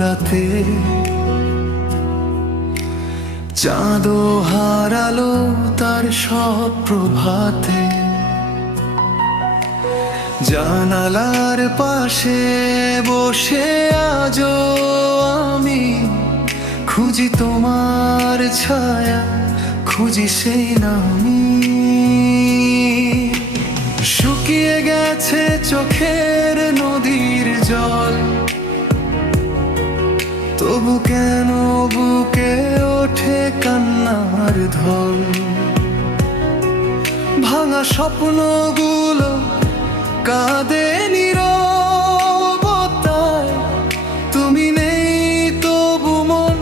রাতে চাঁদও হারালো তার সব প্রভাতে। জানালার পাশে বসে আজও আমি খুঁজি তোমার ছায়া, খুঁজি সেই নামি। শুকিয়ে গেছে চোখের নদীর জল, তবু কেন বুকে ওঠে কান্নার ঢল। ভাঙা স্বপ্নগুলো কাঁদে নীরবতায়, তুমি নেই তবু মন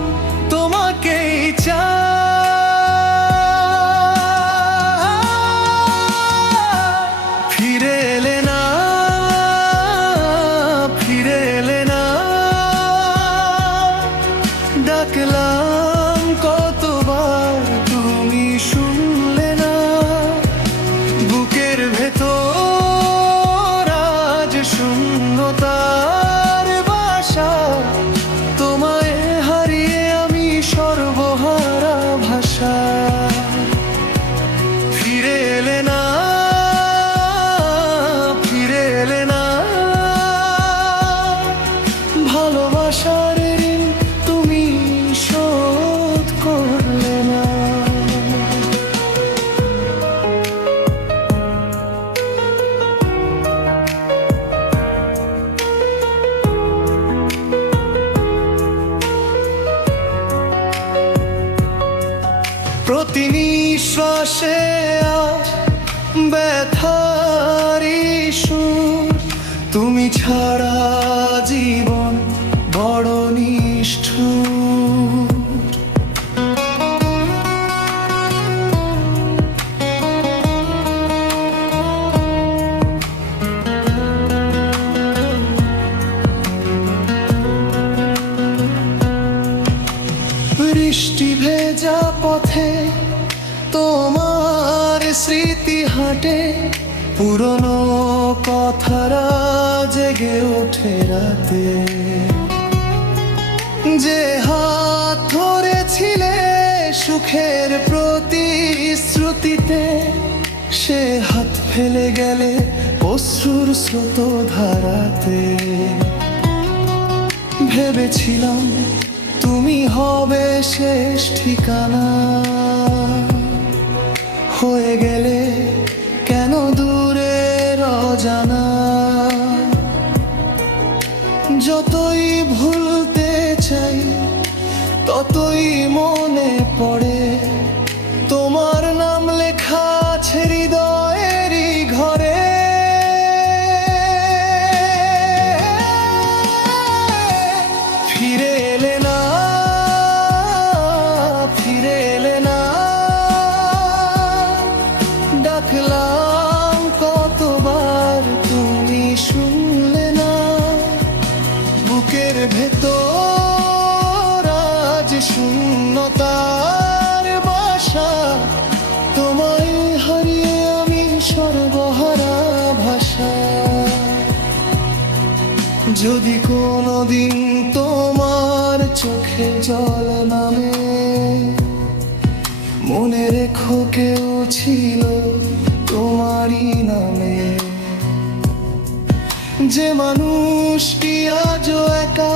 তোমাকেই চায়। ফিরে এলে না, ফিরে এলে না, ডাকলাম কতবার তুমি শুনলে না। বুকের ভেতর আজ শূন্যতার বাসা, তোমায় হারিয়ে আমি সর্বহারা ভাষা। ফিরে এলে না, ফিরে এলে না, ভালোবাসার ঋণ তুমি শোধ করলে না। প্রতি নিঃশ্বাসে আজ ব্যথারি সুর, তুমি ছাড়া জীবন বড় নিষ্ঠুর। বৃষ্টি ভেজা পথে তোমার স্মৃতি হাঁটে, পুরনো কথারা জেগে ওঠে রাতে। যে হাত ধরেছিলে সুখের প্রতিশ্রুতিতে, সে হাত ফেলে গেলে অশ্রুর স্রোত ধারাতে। ভেবেছিলাম তুমি হবে শেষ ঠিকানা, হয়ে গেলে কেন দূরের অজানা। যতই ভুলতে চাই ততই মনে পড়ে তোমার নাম লেখা আছে হৃদয়েরই ঘরে। ফিরে এলে না, ফিরে এলে না, ডাকলাম কতবার তুমি শুনলে না। বুকের ভেতর আজ শূন্যতার বাসা, তোমায় হারিয়ে আমি সর্বহারা ভাষা। যদি কোনোদিন তোমার চোখে জল নামে, মনে রেখো কেউ ছিল তোমারই নামে। যে মানুষটি আজও একা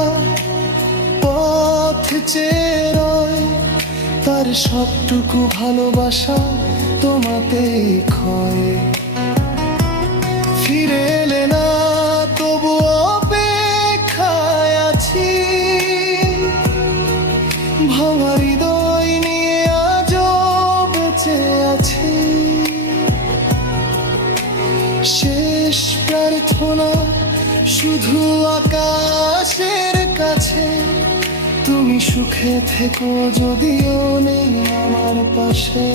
পথ চেয়ে রয়, তার সবটুকু ভালোবাসা তোমাতেই ক্ষয়। ফিরে এলে না, তবু অপেক্ষায় আছি। ভাঙা হৃদয় নিয়ে আজও বেঁচে আছি। শেষ প্রার্থনা শুধু আকাশের কাছে, তুমি সুখে থেকো যদিও নেই আমার পাশে।